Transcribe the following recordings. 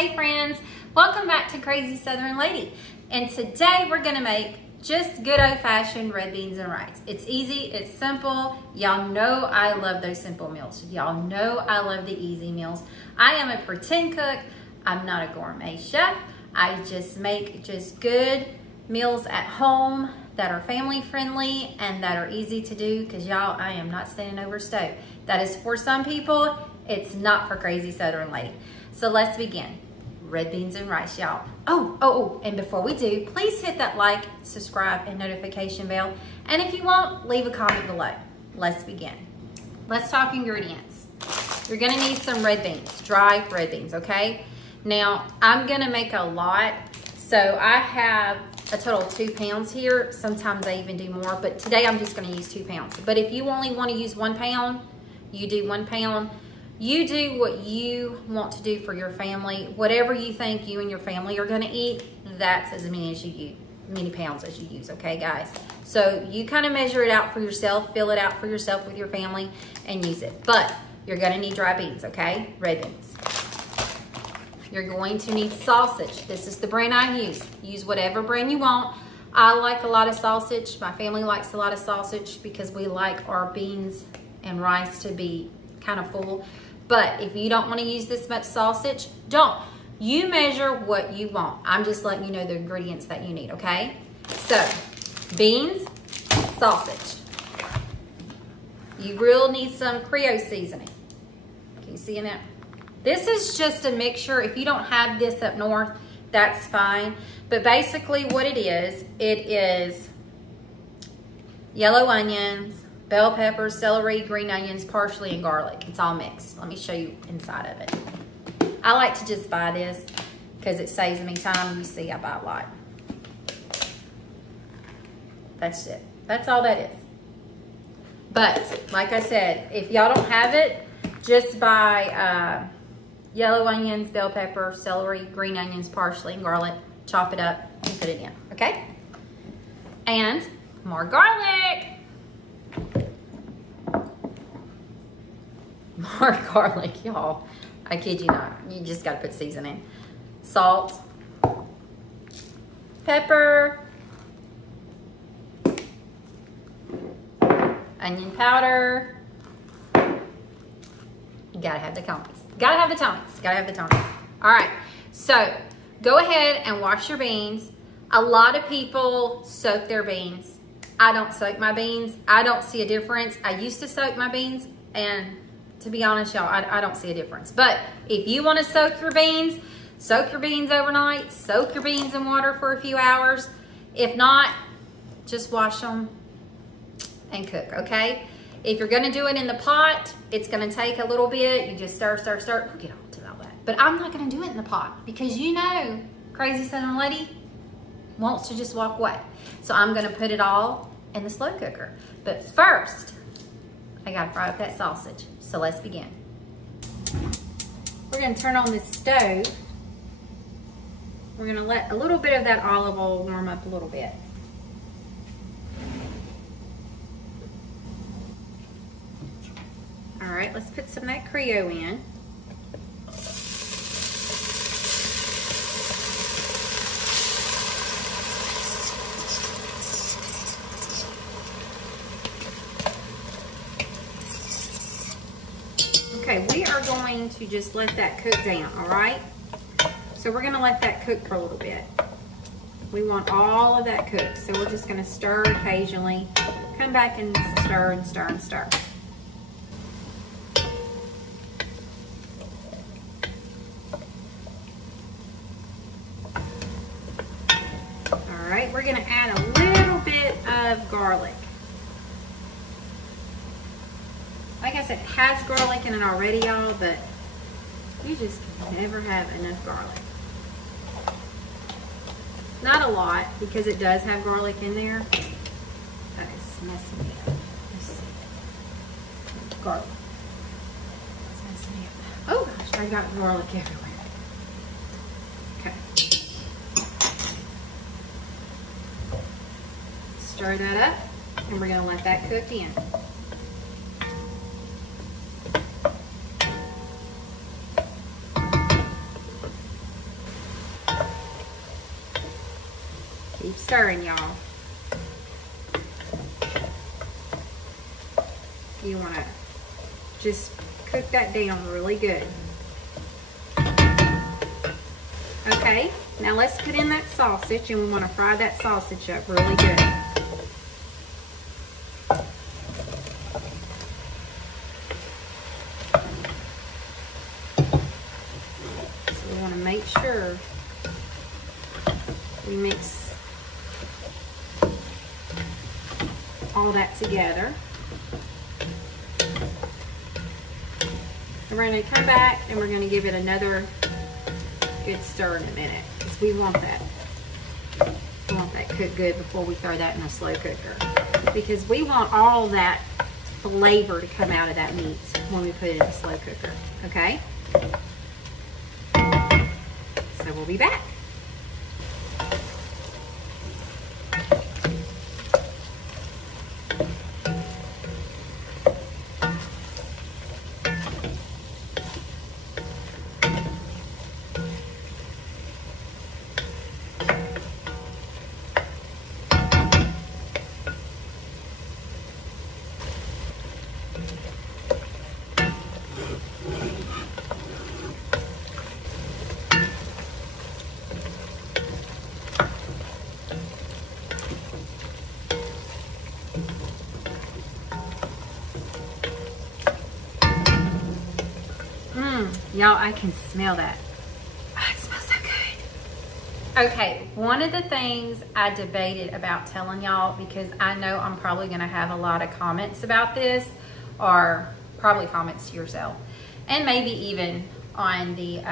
Hey friends, welcome back to Crazy Southern Lady. And today we're gonna make just good old-fashioned red beans and rice. It's easy, it's simple. Y'all know I love those simple meals. Y'all know I love the easy meals. I am a pretend cook. I'm not a gourmet chef. I just make just good meals at home that are family friendly and that are easy to do, because y'all, I am not standing over a stove. That is for some people, it's not for Crazy Southern Lady. So let's begin. Red beans and rice, y'all. Oh, and before we do, please hit that like, subscribe, and notification bell. And if you want, leave a comment below. Let's begin. Let's talk ingredients. You're gonna need some red beans, dry red beans, okay? Now, I'm gonna make a lot, so I have a total of 2 pounds here. Sometimes I even do more, but today I'm just gonna use 2 pounds. But if you only wanna use 1 pound, you do 1 pound. You do what you want to do for your family. Whatever you think you and your family are gonna eat, that's as many pounds as you use, okay guys? So you kind of measure it out for yourself, fill it out for yourself with your family, and use it. But you're gonna need dry beans, okay? Red beans. You're going to need sausage. This is the brand I use. Use whatever brand you want. I like a lot of sausage. My family likes a lot of sausage because we like our beans and rice to be kind of full. But if you don't want to use this much sausage, don't. You measure what you want. I'm just letting you know the ingredients that you need, okay? So, beans, sausage. You will need some Creole seasoning. Can you see in it? This is just a mixture. If you don't have this up north, that's fine. But basically what it is yellow onions, bell peppers, celery, green onions, parsley, and garlic. It's all mixed. Let me show you inside of it. I like to just buy this because it saves me time. You see, I buy a lot. That's it. That's all that is. But, like I said, if y'all don't have it, just buy yellow onions, bell pepper, celery, green onions, parsley, and garlic. Chop it up and put it in, okay? And more garlic. More garlic, y'all. I kid you not. You just gotta put seasoning. Salt, pepper, onion powder. You gotta have the tonics. Gotta have the tonics. Gotta have the tonics. All right, so go ahead and wash your beans. A lot of people soak their beans. I don't soak my beans. I don't see a difference. I used to soak my beans, and to be honest, y'all, I don't see a difference. But if you want to soak your beans overnight, soak your beans in water for a few hours. If not, just wash them and cook, okay? If you're gonna do it in the pot, it's gonna take a little bit. You just stir. We'll get on to all that. But I'm not gonna do it in the pot because you know, Crazy Southern Lady wants to just walk away. So I'm gonna put it all in the slow cooker. But first, I gotta fry up that sausage. So let's begin. We're gonna turn on this stove. We're gonna let a little bit of that olive oil warm up a little bit. All right, let's put some of that Creole in. Okay, we are going to just let that cook down, all right? So we're gonna let that cook for a little bit. We want all of that cooked, so we're just gonna stir occasionally. Come back and stir and stir and stir. All right, we're gonna add a little bit of garlic. Like I said, it has garlic in it already, y'all, but you just can never have enough garlic. Not a lot, because it does have garlic in there. That is messing me up. Let's see. Garlic. It's messing me up. Oh gosh, I got garlic everywhere. Okay. Stir that up, and we're gonna let that cook in. Keep stirring, y'all. You want to just cook that down really good. Okay, now let's put in that sausage, and we want to fry that sausage up really good. So we want to make sure we mix all that together. And we're going to come back and we're going to give it another good stir in a minute, because we want that cooked good before we throw that in a slow cooker, because we want all that flavor to come out of that meat when we put it in a slow cooker. Okay, so we'll be back. Y'all, I can smell that. Oh, it smells so good. Okay, one of the things I debated about telling y'all, because I know I'm probably gonna have a lot of comments about this, or probably comments to yourself, and maybe even on the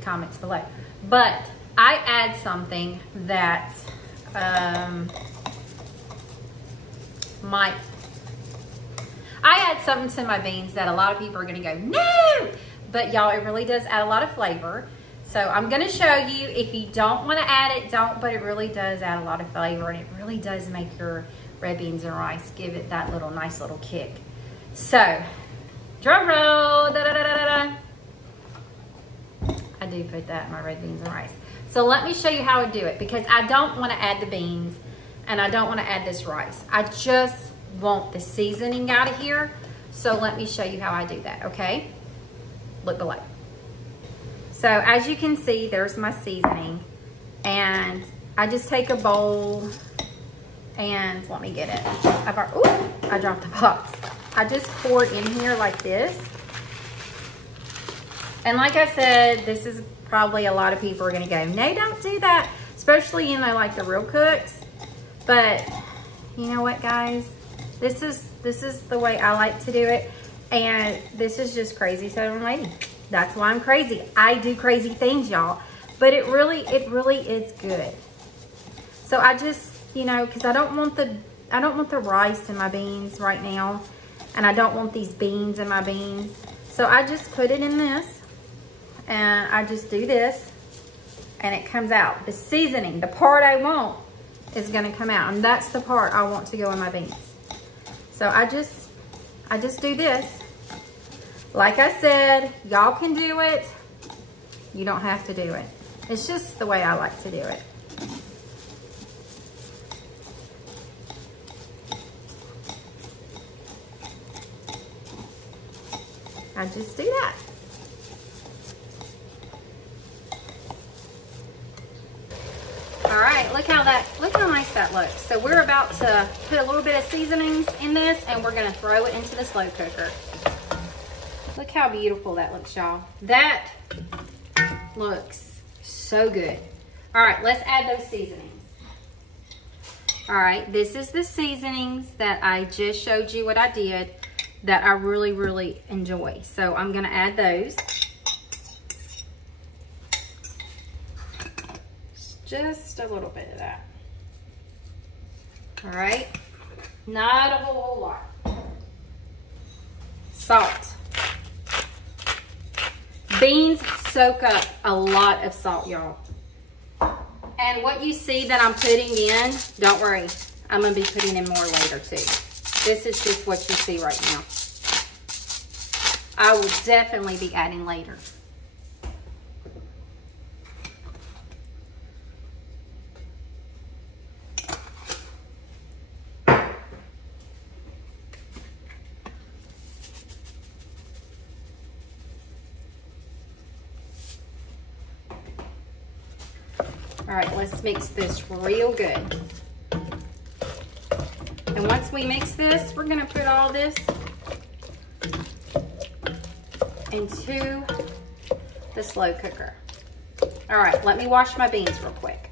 comments below. But I add something that I add something to my beans that a lot of people are gonna go, no! But y'all, it really does add a lot of flavor. So I'm gonna show you. If you don't wanna add it, don't, but it really does add a lot of flavor, and it really does make your red beans and rice, give it that little nice little kick. So, drum roll, da da da da da. I do put that in my red beans and rice. So let me show you how I do it, because I don't wanna add the beans and I don't wanna add this rice. I just want the seasoning out of here. So let me show you how I do that, okay? Look below. So as you can see, there's my seasoning, and I just take a bowl and let me get it. I dropped the box. I just pour it in here like this. And like I said, this is probably a lot of people are gonna go, no, don't do that, especially, you know, like the real cooks. But you know what, guys? This is the way I like to do it. And this is just Crazy Southern Lady. That's why I'm crazy. I do crazy things, y'all. But it really is good. So I just, you know, because I don't want the rice in my beans right now, and I don't want these beans in my beans. So I just put it in this, and I just do this, and it comes out. The seasoning, the part I want, is gonna come out, and that's the part I want to go in my beans. So I just do this. Like I said, y'all can do it. You don't have to do it. It's just the way I like to do it. I just do that. All right, look how nice that looks. So we're about to put a little bit of seasonings in this, and we're gonna throw it into the slow cooker. Look how beautiful that looks, y'all. That looks so good. All right, let's add those seasonings. All right, this is the seasonings that I just showed you what I did that I really, really enjoy. So I'm gonna add those. Just a little bit of that. All right, not a whole lot. Salt. Beans soak up a lot of salt, y'all. And what you see that I'm putting in, don't worry, I'm gonna be putting in more later too. This is just what you see right now. I will definitely be adding later. All right, let's mix this real good. And once we mix this, we're gonna put all this into the slow cooker. All right, let me wash my beans real quick.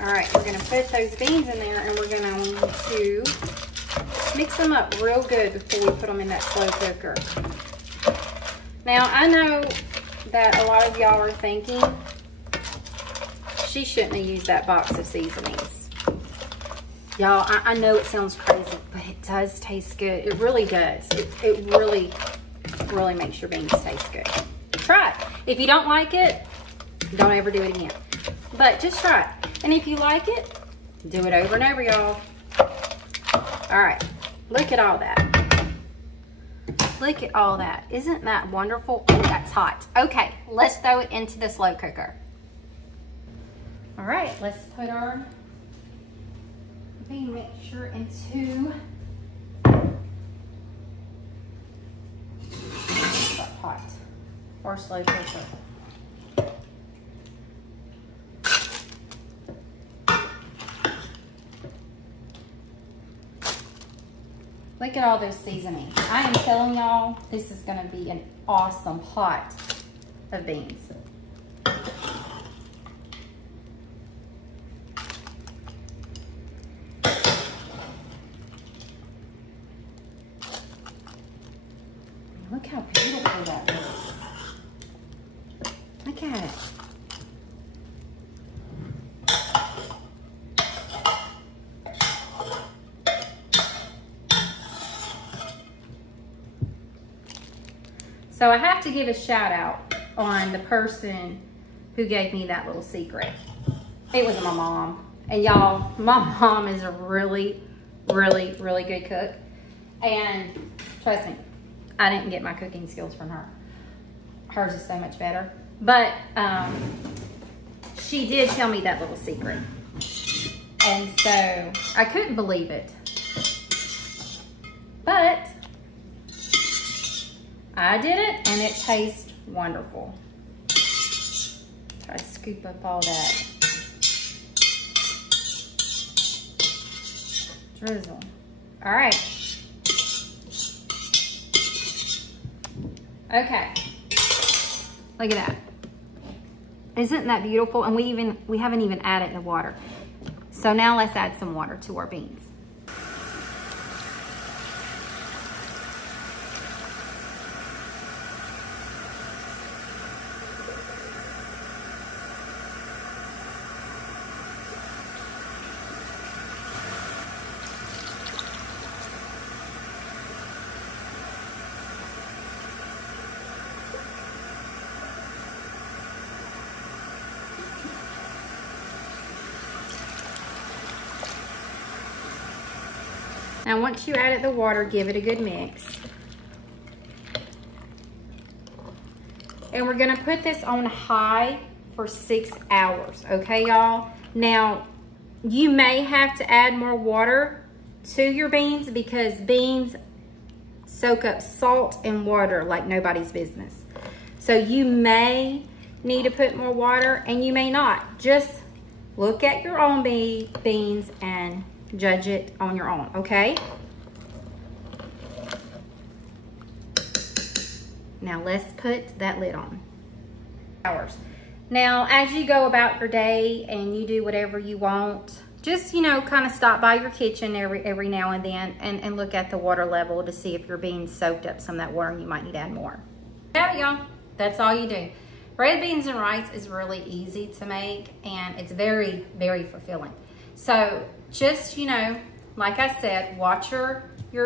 All right, we're gonna put those beans in there and we're going to mix them up real good before we put them in that slow cooker. Now, I know that a lot of y'all are thinking, she shouldn't have used that box of seasonings. Y'all, I know it sounds crazy, but it does taste good. It really does. It really, really makes your beans taste good. Try it. If you don't like it, don't ever do it again. But just try it. And if you like it, do it over and over, y'all. All right, look at all that. Look at all that. Isn't that wonderful? Oh, that's hot. Okay, let's throw it into the slow cooker. All right, let's put our bean mixture into the pot or slow cooker. Look at all those seasonings. I am telling y'all, this is gonna be an awesome pot of beans. Look how beautiful that is. Look at it. So I have to give a shout out on the person who gave me that little secret. It was my mom. And y'all, my mom is a really, really, really good cook. And trust me, I didn't get my cooking skills from her. Hers is so much better. But she did tell me that little secret. And so I couldn't believe it. But I did it, and it tastes wonderful. Try to scoop up all that drizzle. All right. Okay. Look at that. Isn't that beautiful? And we haven't even added the water. So now let's add some water to our beans. Now once you added the water, give it a good mix. And we're gonna put this on high for 6 hours, okay y'all? Now, you may have to add more water to your beans because beans soak up salt and water like nobody's business. So you may need to put more water and you may not. Just look at your own beans and judge it on your own, okay? Now let's put that lid on. Now, as you go about your day and you do whatever you want, just, you know, kind of stop by your kitchen every now and then and look at the water level to see if your beans soaked up some of that water and you might need to add more. There we go. That's all you do. Red beans and rice is really easy to make and it's very, very fulfilling. So just, you know, like I said, watch your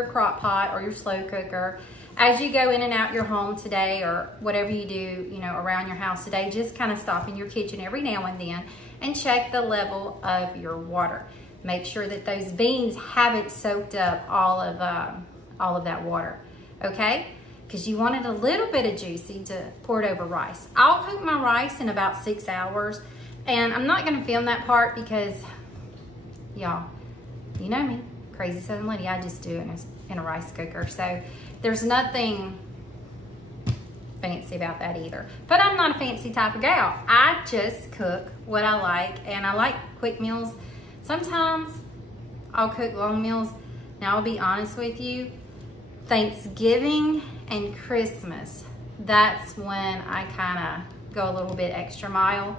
crock pot or your slow cooker. As you go in and out your home today or whatever you do, you know, around your house today, just kind of stop in your kitchen every now and then and check the level of your water. Make sure that those beans haven't soaked up all of that water, okay? because you want it a little bit of juicy to pour it over rice. I'll cook my rice in about 6 hours, and I'm not gonna film that part because, y'all, you know me, crazy Southern lady, I just do it in a rice cooker. So there's nothing fancy about that either. But I'm not a fancy type of gal. I just cook what I like, and I like quick meals. Sometimes I'll cook long meals. Now, I'll be honest with you, Thanksgiving and Christmas, that's when I kind of go a little bit extra mile.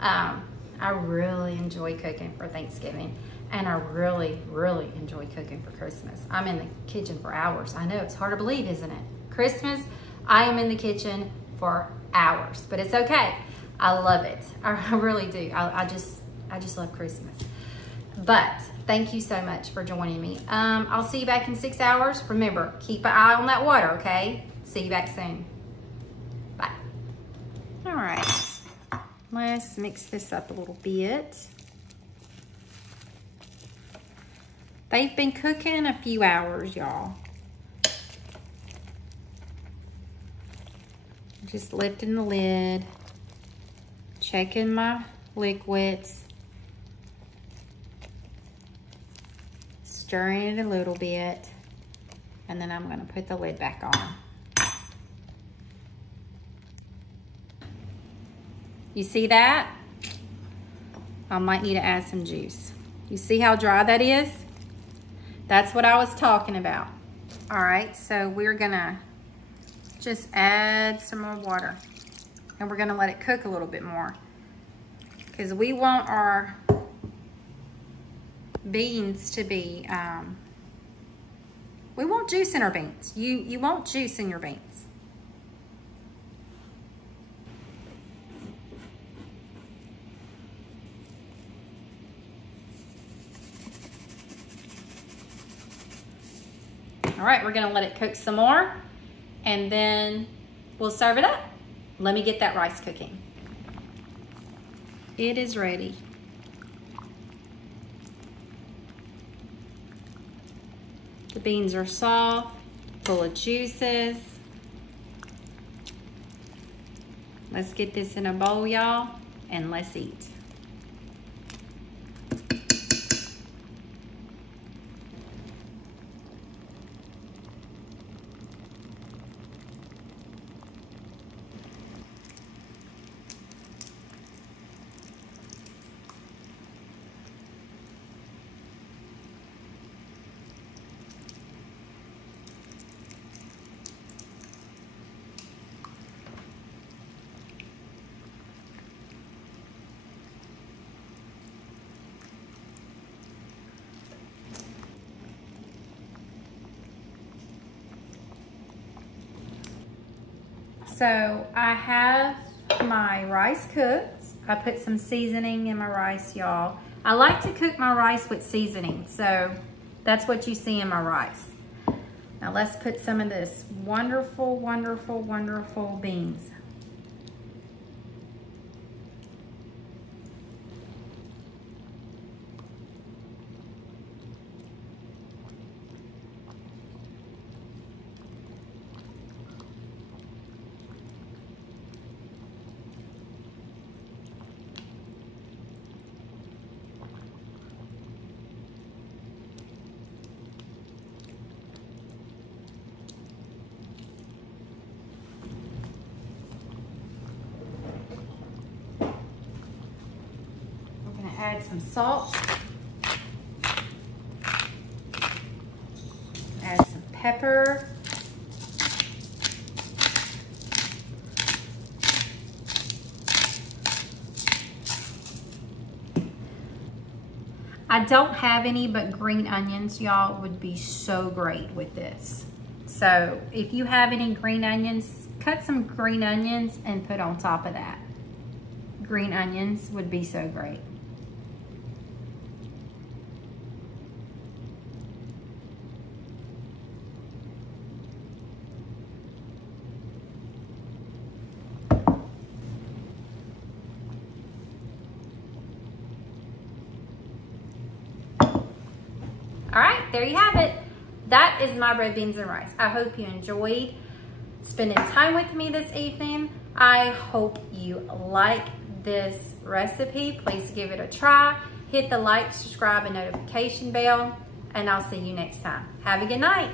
I really enjoy cooking for Thanksgiving, and I really, really enjoy cooking for Christmas. I'm in the kitchen for hours. I know, it's hard to believe, isn't it? Christmas, I am in the kitchen for hours, but it's okay. I love it. I really do. I just love Christmas. But thank you so much for joining me. I'll see you back in 6 hours. Remember, keep an eye on that water, okay? See you back soon. Bye. All right, let's mix this up a little bit. They've been cooking a few hours, y'all. Just lifting the lid, checking my liquids, stirring it a little bit, and then I'm gonna put the lid back on. You see that? I might need to add some juice. You see how dry that is? That's what I was talking about. All right, so we're gonna just add some more water, and we're gonna let it cook a little bit more, because we want our beans to be, we want juice in our beans. You want juice in your beans. All right, we're gonna let it cook some more, and then we'll serve it up. Let me get that rice cooking. It is ready. The beans are soft, full of juices. Let's get this in a bowl, y'all, and let's eat. So I have my rice cooked. I put some seasoning in my rice, y'all. I like to cook my rice with seasoning, so that's what you see in my rice. Now let's put some of this wonderful, wonderful, wonderful beans. Add some salt, add some pepper, I don't have any, but green onions, y'all, would be so great with this. So if you have any green onions, cut some green onions and put on top of that. Green onions would be so great. All right, there you have it. That is my red beans and rice. I hope you enjoyed. spending time with me this evening. I hope you like this recipe. Please give it a try. Hit the like, subscribe, and notification bell, and I'll see you next time. Have a good night.